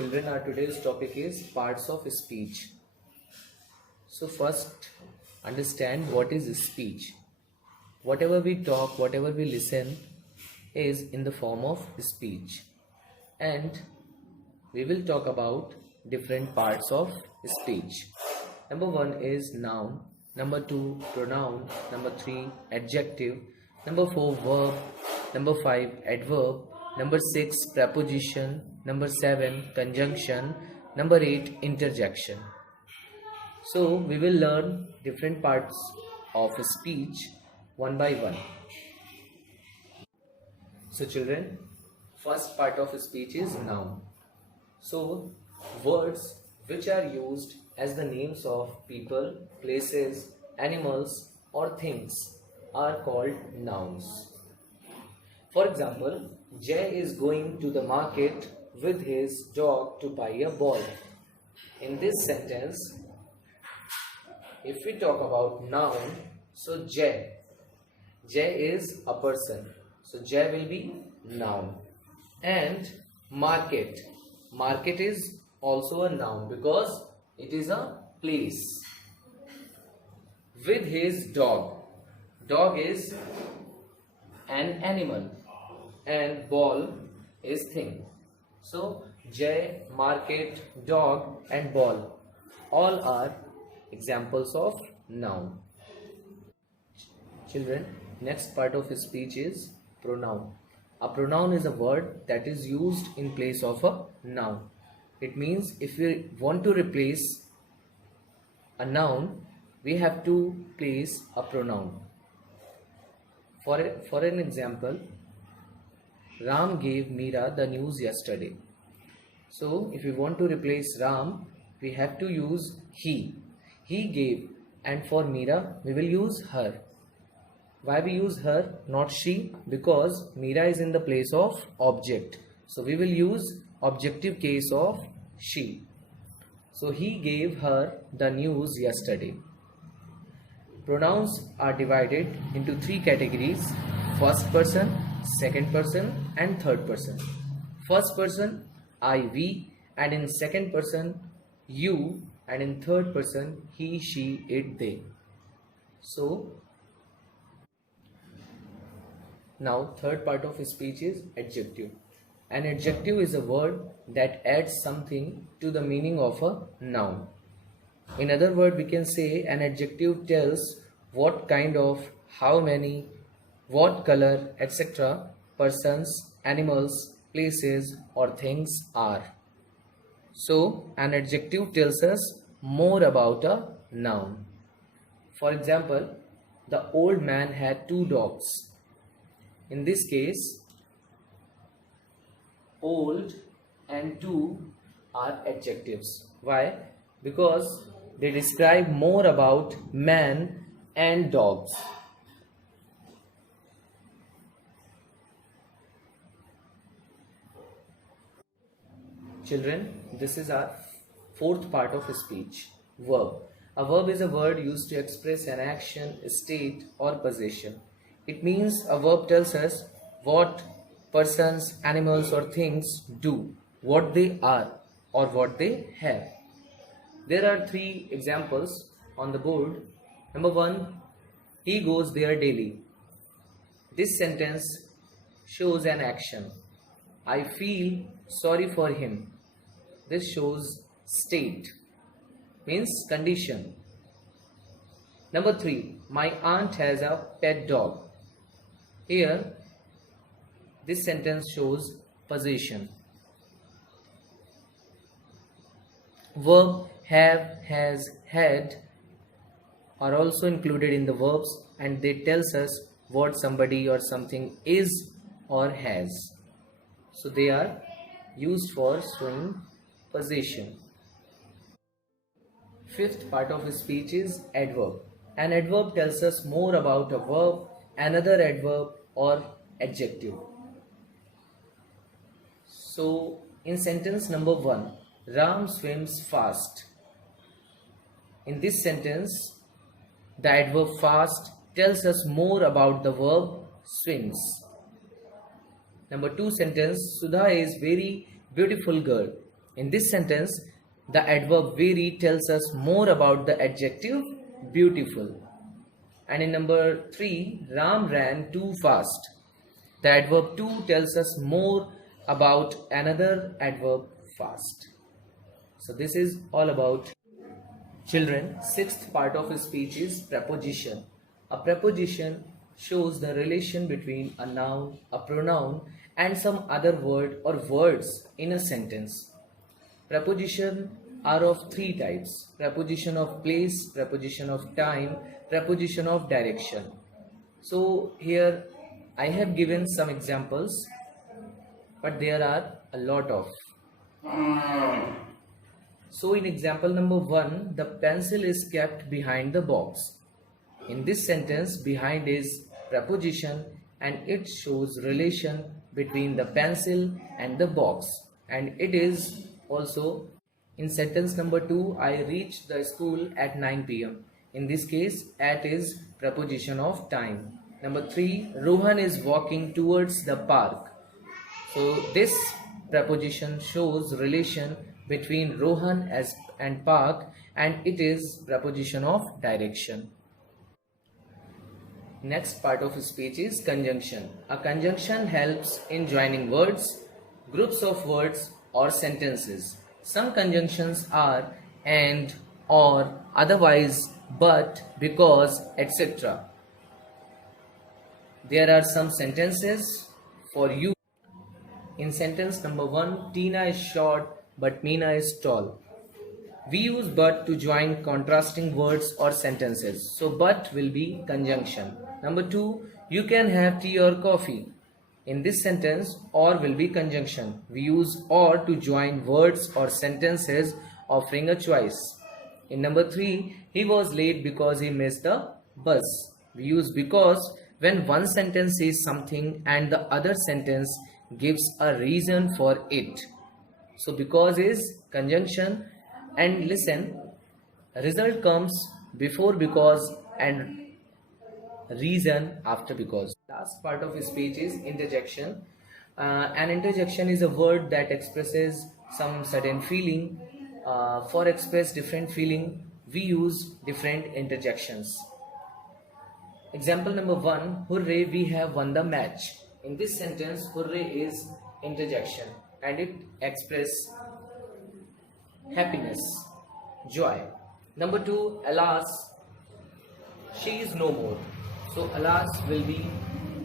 Children, our today's topic is parts of speech. So first, understand what is speech. Whatever we talk, whatever we listen is in the form of speech. And we will talk about different parts of speech. Number 1 is noun. Number 2, pronoun. Number 3, adjective. Number 4, verb. Number 5, adverb. Number 6, preposition. Number 7, conjunction. Number 8, interjection. So we will learn different parts of speech one by one. So children, first part of speech is noun. So words which are used as the names of people, places, animals or things are called nouns. For example, Jay is going to the market with his dog to buy a ball. In this sentence, if we talk about noun, so Jay is a person. So Jay will be noun. And market is also a noun because it is a place. With his dog is an animal and ball is thing. So Jay, market, dog and ball all are examples of noun. Children, next part of speech is pronoun. A pronoun is a word that is used in place of a noun. It means if we want to replace a noun, we have to place a pronoun. For an example, Ram gave Meera the news yesterday. So if we want to replace Ram, we have to use he. He gave, and for Meera we will use her. Why we use her, not she? Because Meera is in the place of object. So we will use objective case of she. So he gave her the news yesterday. Pronouns are divided into 3 categories: first person, second person and third person. First person I, we, and in second person you, and in third person he, she, it, they. So now third part of speech is adjective. An adjective is a word that adds something to the meaning of a noun. In other words, we can say an adjective tells what kind of, how many, what color, etc. persons, animals, places or things are. So an adjective tells us more about a noun. For example, the old man had 2 dogs. In this case, old and 2 are adjectives. Why? Because they describe more about man and dogs. Children, this is our fourth part of speech, verb. A verb is a word used to express an action, state or possession. It means a verb tells us what persons, animals or things do, what they are or what they have. There are 3 examples on the board. Number 1, he goes there daily. This sentence shows an action. I feel sorry for him. This shows state, means condition. Number 3, my aunt has a pet dog. Here, this sentence shows possession. Verb have, has, had are also included in the verbs and they tells us what somebody or something is or has. So they are used for showing possession. Fifth part of speech is adverb. An adverb tells us more about a verb, another adverb or adjective. So in sentence number 1, Ram swims fast. In this sentence, the adverb fast tells us more about the verb swims. Number 2 sentence, Sudha is very beautiful girl. In this sentence, the adverb very tells us more about the adjective beautiful. And in number 3, Ram ran too fast. The adverb too tells us more about another adverb fast. So this is all about children. Sixth part of a speech is preposition. A preposition shows the relation between a noun, a pronoun, and some other word or words in a sentence. Preposition are of 3 types: preposition of place, preposition of time, preposition of direction. So here I have given some examples, but there are a lot of. So in example number 1, the pencil is kept behind the box. In this sentence, behind is preposition and it shows relation between the pencil and the box, and it is also in sentence number 2, I reached the school at 9 p.m. In this case, at is preposition of time. Number 3, Rohan is walking towards the park. So this preposition shows relation between Rohan and park, and it is preposition of direction. Next part of speech is conjunction. A conjunction helps in joining words, groups of words, or sentences. Some conjunctions are and, or, otherwise, but, because, etc. There are some sentences for you. In sentence number 1, Tina is short but Meena is tall. We use but to join contrasting words or sentences. So but will be conjunction. Number 2, you can have tea or coffee. In this sentence, or will be conjunction. We use or to join words or sentences offering a choice. In number 3, he was late because he missed the bus. We use because when one sentence says something and the other sentence gives a reason for it. So because is conjunction, and listen, result comes before because and reason after because. Last part of speech is interjection. An interjection is a word that expresses some certain feeling. For express different feeling, we use different interjections. Example number 1, hooray, we have won the match. In this sentence, hooray is interjection and it expresses happiness, joy. Number 2, alas, she is no more. So alas will be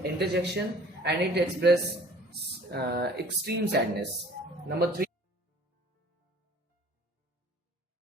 interjection and it expresses extreme sadness. Number 3,